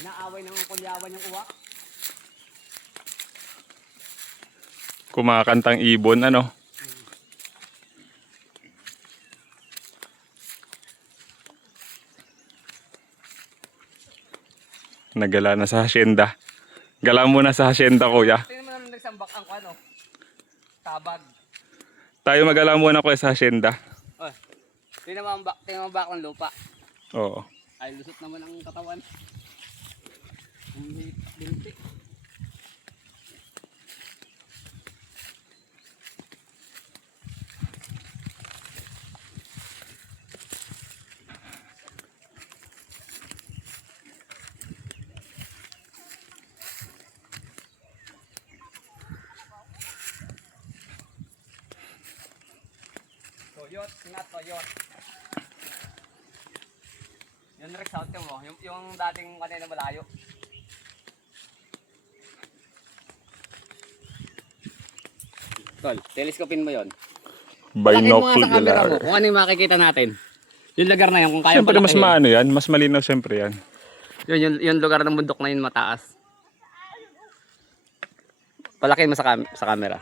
Inaaway ng kulyawan yung uwak. Kumakantang ibon, ano? Nagala na sa hasyenda. Gala muna sa hasyenda, kuya. Tingnan mo naman nagsambak ang ano. Tabag. Tayo magala muna, kuya, sa hasyenda. Oh, tingnan mo ang bak ng lupa. Oo. Ay, lusot naman ang katawan. Binti. Toyot, ingat toyot. Yung Rex out mo, yung dating kanina malayo. Tol, teleskopin mo yon. Palakin mo nga sa camera mo Binocular. kung ano yung makikita natin. Yung lugar na yun, kung kaya Siyempre mas palakihin. maano yan, mas malinaw siyempre yan. Yung lugar ng bundok na yun mataas. Palakin mo sa camera.